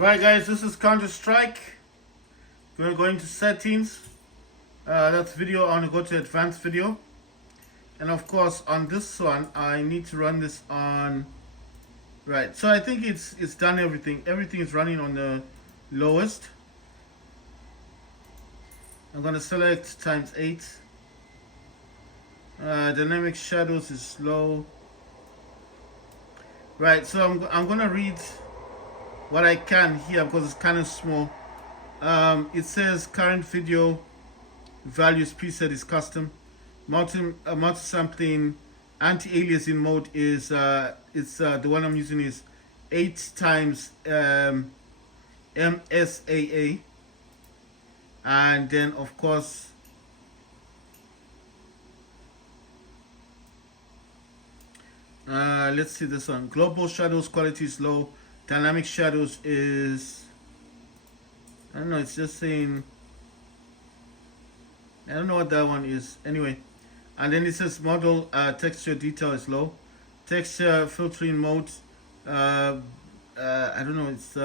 Right, guys, this is Counter-Strike. We're going to settings. That's video. I want to go to advanced video. And of course, on this one, I need to run this on. Right, so I think it's done everything. Everything is running on the lowest. I'm gonna select ×8. Dynamic shadows is low. Right, so I'm gonna read what I can here because it's kind of small. It says current video values preset is custom. Multi-sampling anti-aliasing mode is the one I'm using is 8 times MSAA, and then of course let's see this one. Global shadows quality is low. Dynamic shadows is, I don't know, it's just saying, I don't know what that one is. Anyway, and then it says model texture detail is low. Texture filtering mode, I don't know, it's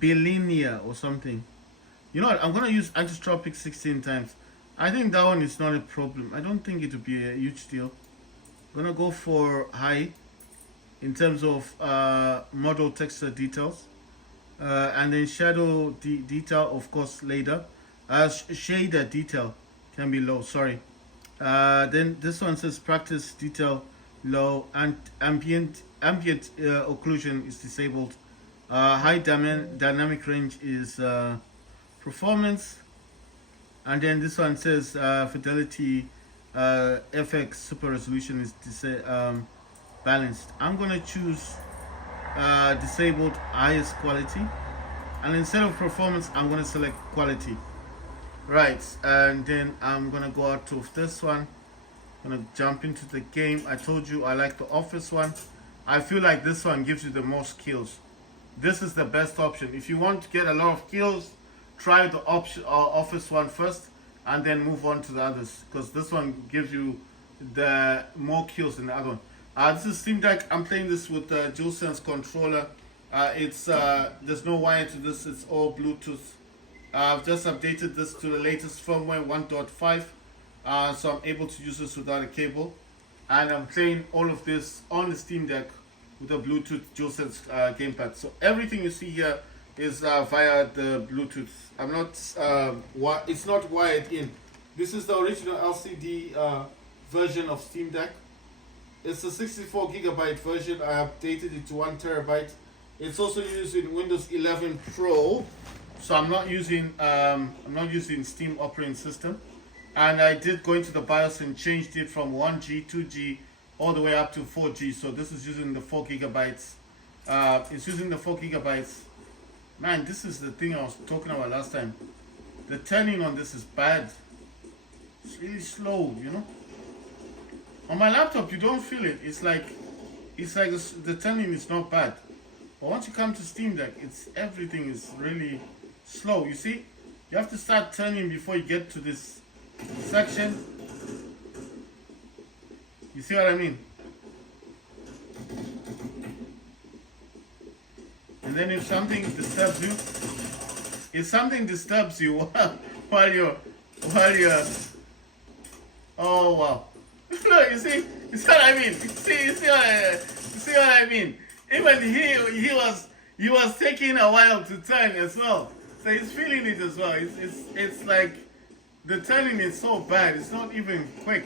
bilinear or something. You know what, I'm gonna use isotropic 16 times. I think that one is not a problem. I don't think it will be a huge deal. I'm gonna go for high in terms of model texture details, and then shadow detail, of course, later. Shader detail can be low, sorry. Then this one says practice detail low, and ambient occlusion is disabled. High dynamic range is performance, and then this one says fidelity FX super resolution is balanced. I'm gonna choose disabled highest quality, and instead of performance I'm gonna select quality. Right, and then I'm gonna go out of this one. I'm gonna jump into the game. I told you I like the office one. I feel like this one gives you the most kills. This is the best option. If you want to get a lot of kills, try the office one first and then move on to the others, because this one gives you the more kills than the other one. This is Steam Deck. I'm playing this with the DualSense controller. There's no wire to this. It's all Bluetooth. I've just updated this to the latest firmware 1.5, so I'm able to use this without a cable. And I'm playing all of this on the Steam Deck with a Bluetooth DualSense gamepad. So everything you see here is via the Bluetooth. I'm not. It's not wired in. This is the original LCD version of Steam Deck. It's a 64 gigabyte version. I updated it to 1 terabyte. It's also used in Windows 11 Pro, so I'm not using Steam operating system. And I did go into the BIOS and changed it from 1G, 2G, all the way up to 4G. So this is using the 4 gigabytes. It's using the 4 gigabytes. Man, this is the thing I was talking about last time. The turning on this is bad. It's really slow, you know. On my laptop, you don't feel it. It's like the turning is not bad. But once you come to Steam Deck, everything is really slow. You see, you have to start turning before you get to this section. You see what I mean? And then if something disturbs you, while you're, oh wow. Look, you see what I mean? You see what I mean? Even he was taking a while to turn as well. So he's feeling it as well. It's like the turning is so bad. It's not even quick.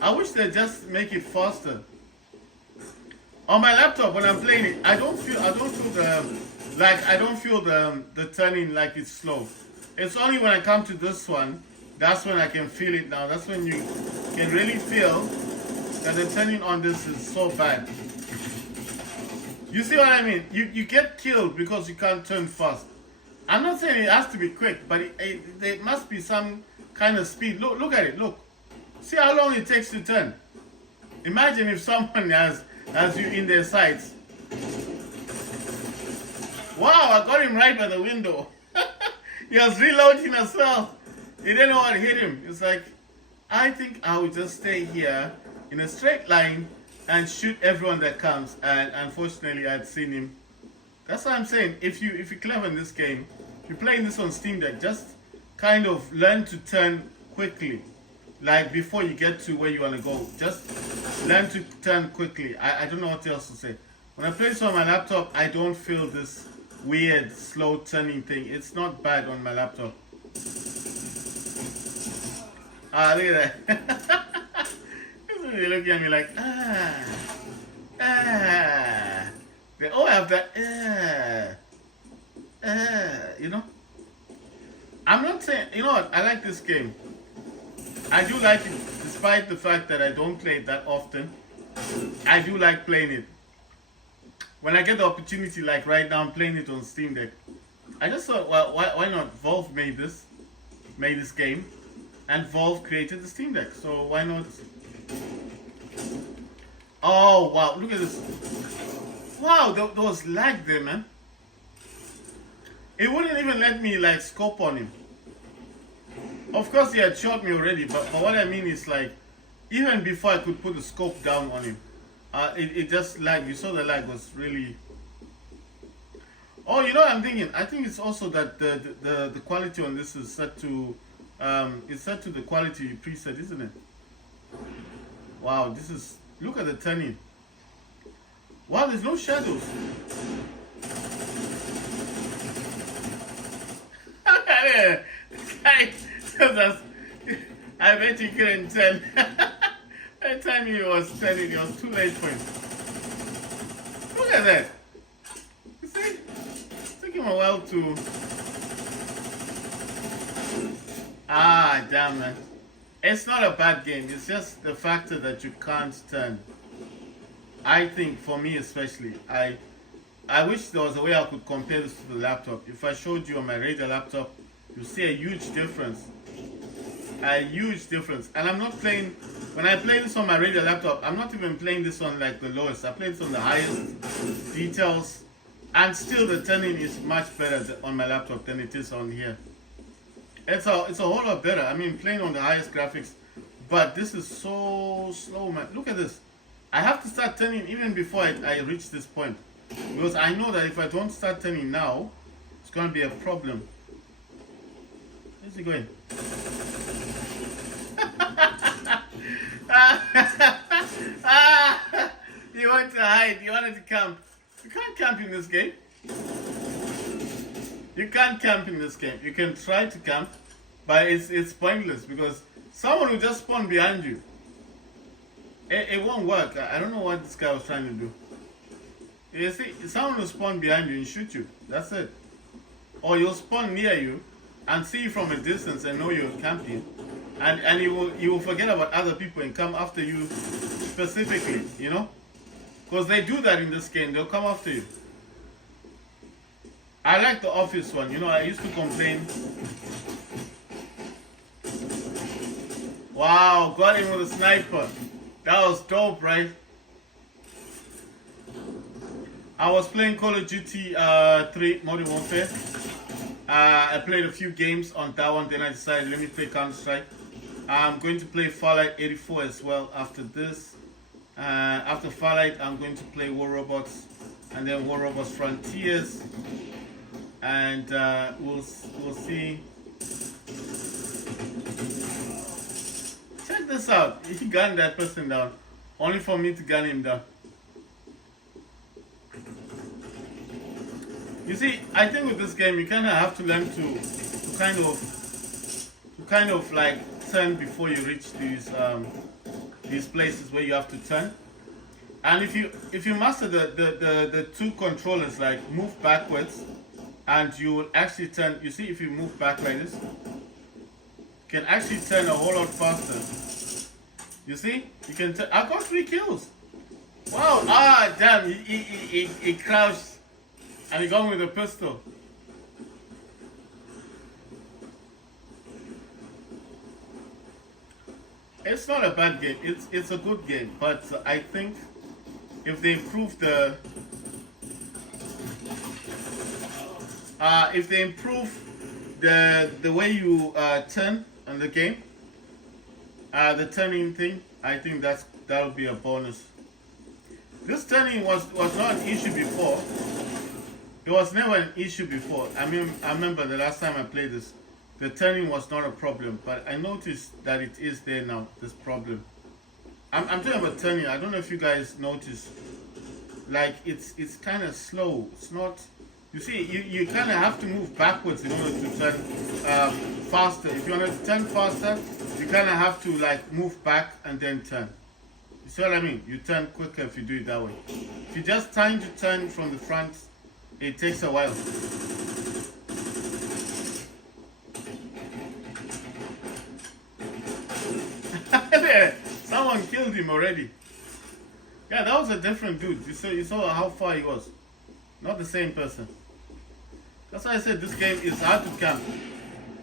I wish they just make it faster. On my laptop when I'm playing it, I don't feel the turning like it's slow. It's only when I come to this one, that's when I can feel it now. That's when you can really feel that the turning on this is so bad. You see what I mean? You get killed because you can't turn fast. I'm not saying it has to be quick, but there must be some kind of speed. Look at it, look. See how long it takes to turn. Imagine if someone has you in their sights. Wow, I got him right by the window. He was reloading as well. He didn't know what hit him. It's like, I think I will just stay here in a straight line and shoot everyone that comes. And unfortunately, I'd seen him That's what I'm saying. If you're clever in this game, if you're playing this on Steam Deck, just kind of learn to turn quickly. Like before you get to where you want to go. Just learn to turn quickly. I don't know what else to say. When I play this on my laptop, I don't feel this weird slow turning thing. It's not bad on my laptop. Ah, look at that. They look at me like, They all have that, you know? I'm not saying, you know what, I like this game. I do like it, despite the fact that I don't play it that often. I do like playing it. When I get the opportunity, like right now, I'm playing it on Steam Deck. I just thought, well, why not? Valve made this game, and Valve created the Steam Deck, so why not? Oh wow, look at this! Wow, there was lag there, man. It wouldn't even let me like scope on him. Of course, he had shot me already, but what I mean is like, even before I could put the scope down on him, it just lagged. You saw the lag was really. Oh, you know what I'm thinking? I think it's also that the quality on this is set to, it's set to the quality preset, isn't it? Wow, this is, look at the turning. Wow, there's no shadows. I bet you couldn't tell. By the time he was telling, it was too late for him. Look at that. You see? It took him a while to... Ah, damn, man. It's not a bad game. It's just the factor that you can't turn. I think, for me especially, I wish there was a way I could compare this to the laptop. If I showed you on my Raider laptop, you'll see a huge difference. A huge difference. And I'm not playing, when I play this on my Raider laptop, I'm not even playing this on like the lowest. I play this on the highest details. And still the turning is much better on my laptop than it is on here. It's a whole lot better. I mean, playing on the highest graphics. But this is so slow, man. Look at this. I have to start turning even before I reach this point. Because I know that if I don't start turning now, it's going to be a problem. Where's he going? You want to hide. You wanted to camp. You can't camp in this game. You can't camp in this game. You can try to camp, but it's pointless because someone will just spawn behind you. It won't work. I don't know what this guy was trying to do. You see, someone will spawn behind you and shoot you. That's it. Or you'll spawn near you and see you from a distance and know you're camping. And you will forget about other people and come after you specifically, you know? Because they do that in this game. They'll come after you. I like the Office one. You know, I used to complain. Wow, got him with a sniper. That was dope, right? I was playing Call of Duty 3 Modern Warfare. I played a few games on that one, then I decided let me play Counter-Strike. I'm going to play Fallout 84 as well after this. After Fallout, I'm going to play War Robots and then War Robots Frontiers. And we'll see. Check this out. He gunned that person down, only for me to gun him down. You see, I think with this game you kind of have to learn to kind of like turn before you reach these places where you have to turn. And if you master the two controllers, like move backwards, and you will actually turn. You see, if you move back like this, you can actually turn a whole lot faster. You see, you can. I got 3 kills. Wow! Ah, damn! He crouched. And he got me with a pistol. It's not a bad game. It's a good game, but I think if they improve the way you turn on the game, the turning thing, I think that'll be a bonus. This turning was not an issue before. It was never an issue before. I mean, I remember the last time I played this, the turning was not a problem, but I noticed that it is there now, this problem. I'm talking about turning. I don't know if you guys notice. Like, it's kind of slow. It's not... You see, you kind of have to move backwards in order to turn faster. If you want to turn faster, you kind of have to, like, move back and then turn. You see what I mean? You turn quicker if you do it that way. If you're just trying to turn from the front, it takes a while. Someone killed him already. Yeah, that was a different dude. You saw how far he was. Not the same person. That's why I said this game is hard to camp.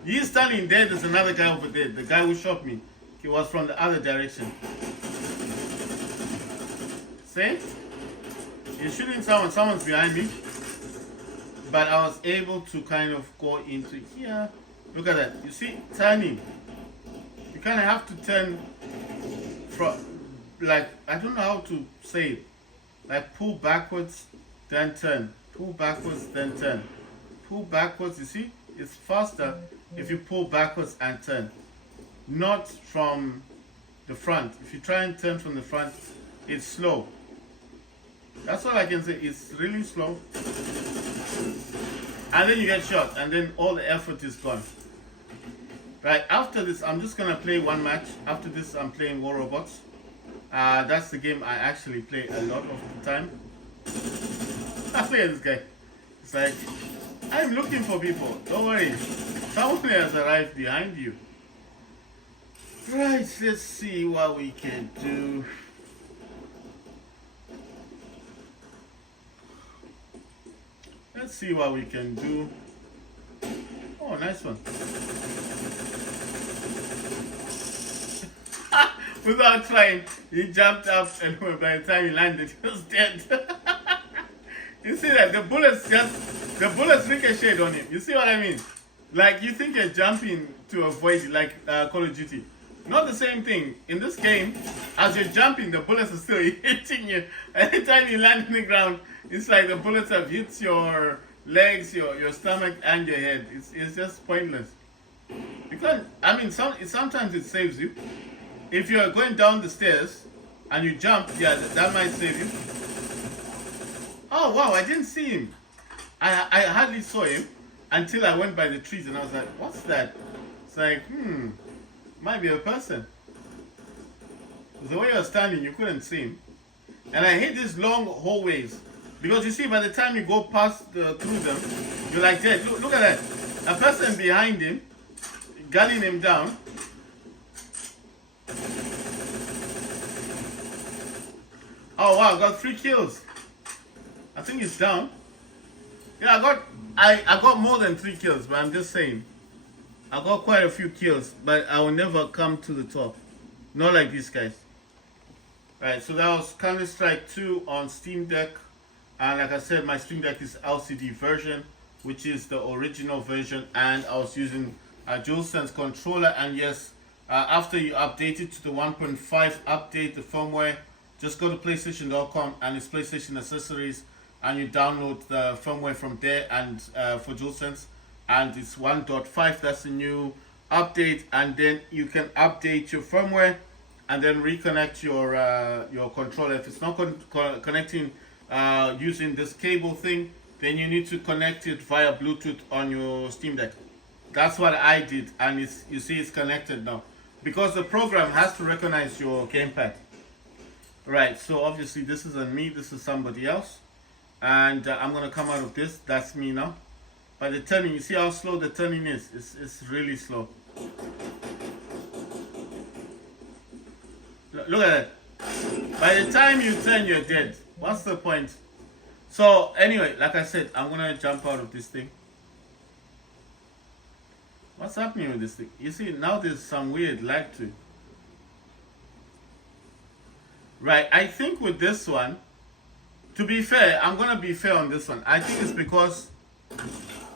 He's standing there, there's another guy over there. The guy who shot me, he was from the other direction. See? He's shooting someone's behind me. But I was able to kind of go into here. Look at that. You see, turning. You kind of have to turn from, like, I don't know how to say it. Like, pull backwards, then turn. Pull backwards, then turn. Pull backwards, you see? It's faster if you pull backwards and turn. Not from the front. If you try and turn from the front, it's slow. That's all I can say. It's really slow. And then you get shot, and then all the effort is gone. Right, after this, I'm just gonna play one match. After this, I'm playing War Robots. That's the game I actually play a lot of the time. Look at this guy. It's like, I'm looking for people. Don't worry. Someone has arrived behind you. Right, let's see what we can do. Let's see what we can do. Oh, nice one. Without trying, he jumped up and by the time he landed, he was dead. You see that? The bullets ricocheted on him. You see what I mean? Like, you think you're jumping to avoid, like Call of Duty. Not the same thing. In this game, as you're jumping, the bullets are still hitting you. Every time you land on the ground, it's like the bullets have hit your legs, your stomach, and your head. It's just pointless. Because, I mean, sometimes it saves you. If you're going down the stairs and you jump, yeah, that might save you. Oh, wow, I didn't see him. I hardly saw him until I went by the trees and I was like, what's that? It's like, might be a person. The way you're standing, you couldn't see him. And I hate these long hallways. Because you see, by the time you go past through them, you're like dead. Look at that. A person behind him, gunning him down. Oh wow, I got 3 kills. I think it's down. Yeah, I got more than 3 kills, but I'm just saying. I got quite a few kills, but I will never come to the top. Not like these guys. Right, so that was Counter-Strike 2 on Steam Deck. And like I said, my Steam Deck is LCD version, which is the original version. And I was using a DualSense controller. And yes, after you update it to the 1.5 update, the firmware, just go to PlayStation.com and it's PlayStation Accessories. And you download the firmware from there and for DualSense. And it's 1.5, that's the new update. And then you can update your firmware and then reconnect your controller. If it's not connecting using this cable thing, then you need to connect it via Bluetooth on your Steam Deck. That's what I did, and you see it's connected now. Because the program has to recognize your gamepad. Right, so obviously this isn't me, this is somebody else. And I'm going to come out of this, that's me now. By the turning, you see how slow the turning is? It's really slow. Look at that. By the time you turn, you're dead. What's the point? So anyway, like I said, I'm gonna jump out of this thing. What's happening with this thing? You see, now there's some weird lag to it. Right, I think with this one, to be fair, I'm gonna be fair on this one. I think it's because,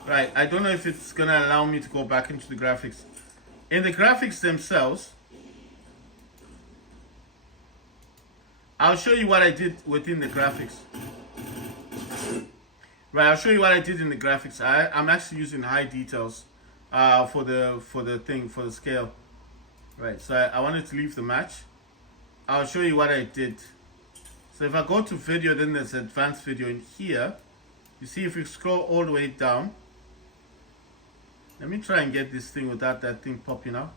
right, I don't know if it's gonna allow me to go back into the graphics. In the graphics themselves, I'll show you what I did within the graphics. Right, I'll show you what I did in the graphics. I'm actually using high details for the scale. Right, so I wanted to leave the match. I'll show you what I did. So if I go to video, then there's advanced video in here. You see, if you scroll all the way down, let me try and get this thing without that thing popping up.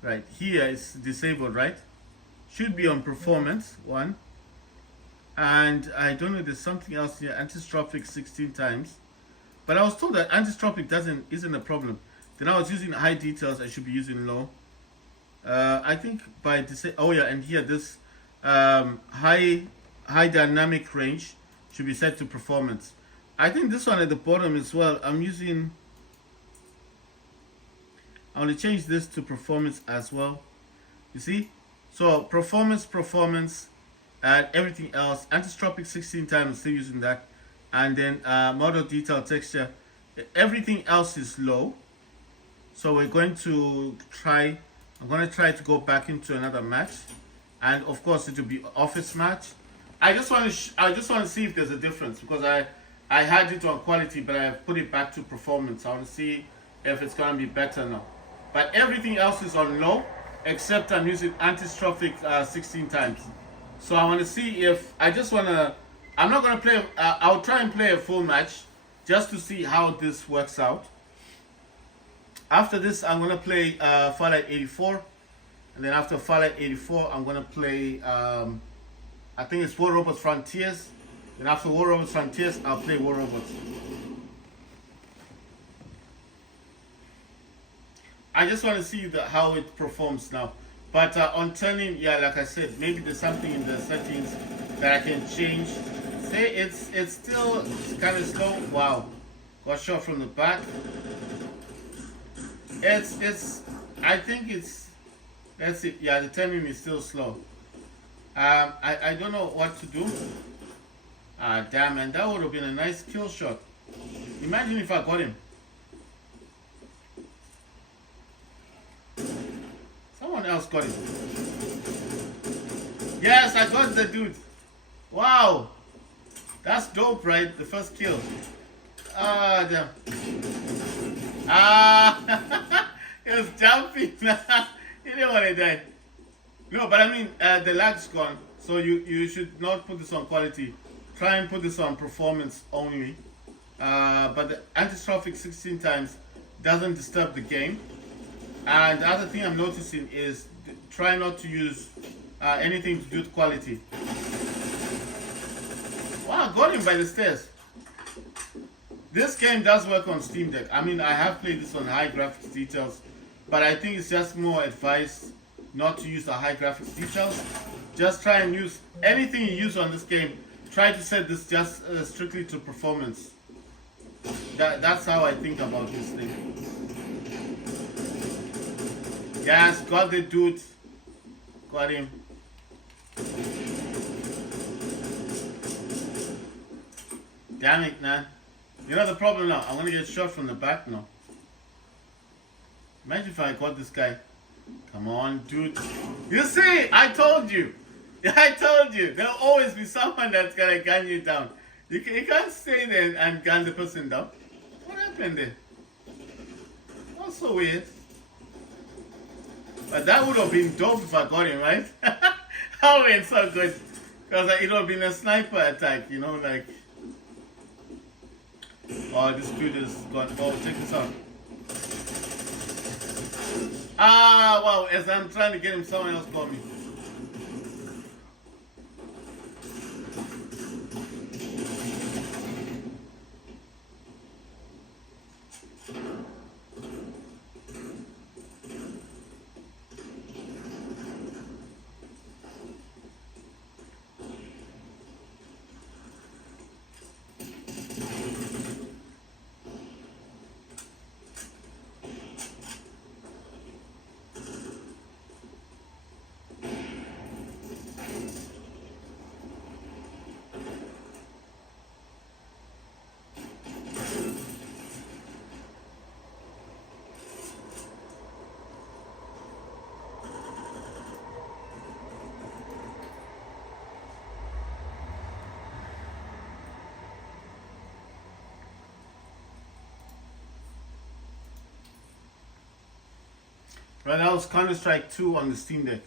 Right, here it's disabled, right? Should be on performance, one. And I don't know, there's something else here, anisotropic 16 times. But I was told that anisotropic isn't a problem. Then I was using high details, I should be using low. I think by oh yeah, and here this high dynamic range should be set to performance. I think this one at the bottom as well, I want to change this to performance as well. You see? So performance, and everything else. Anisotropic 16 times, still using that. And then model detail texture. Everything else is low. So we're going to try, I'm going to try to go back into another match. And of course it will be office match. I just want to see if there's a difference, because I had it on quality, but I put it back to performance. I want to see if it's going to be better now. But everything else is on low, except I'm using anisotropic 16 times. So I want to see if, I'm not going to play, I'll try and play a full match just to see how this works out. After this, I'm going to play Fallout 84. And then after Fallout 84, I'm going to play, I think it's War Robots Frontiers. Then after War Robots Frontiers, I'll play War Robots. I just want to see how it performs now. But on turning, yeah, like I said, maybe there's something in the settings that I can change. Say it's still kind of slow. Wow, got shot from the back. I think that's it. Yeah, the turning is still slow. I don't know what to do. Damn, man, that would have been a nice kill shot. Imagine if I got him. Someone else got him. Yes, I got the dude. Wow. That's dope, right? The first kill. Damn. It was jumping. He didn't want to die. No, but I mean, the lag's gone. So you should not put this on quality. Try and put this on performance only. But the anisotropic 16 times doesn't disturb the game. And the other thing I'm noticing is try not to use anything to do with quality. Wow, got him by the stairs. This game does work on Steam Deck. I mean, I have played this on high graphics details, but I think it's just more advice not to use the high graphics details. Just try and use anything you use on this game. Try to set this just strictly to performance. That's how I think about this thing. Yes, got the dude. Got him. Damn it, man. You know the problem now? I'm gonna get shot from the back now. Imagine if I got this guy. Come on, dude. You see, I told you. I told you. There'll always be someone that's gonna gun you down. You can't stay there and gun the person down. What happened there? That's so weird. But that would have been dope if I got him, right? That would have been so good. Because it would have been a sniper attack, you know, like... Oh, this dude is gone. Oh, check this out. Wow, as I'm trying to get him, someone else got me. Right, that was Counter Strike 2 on the Steam Deck.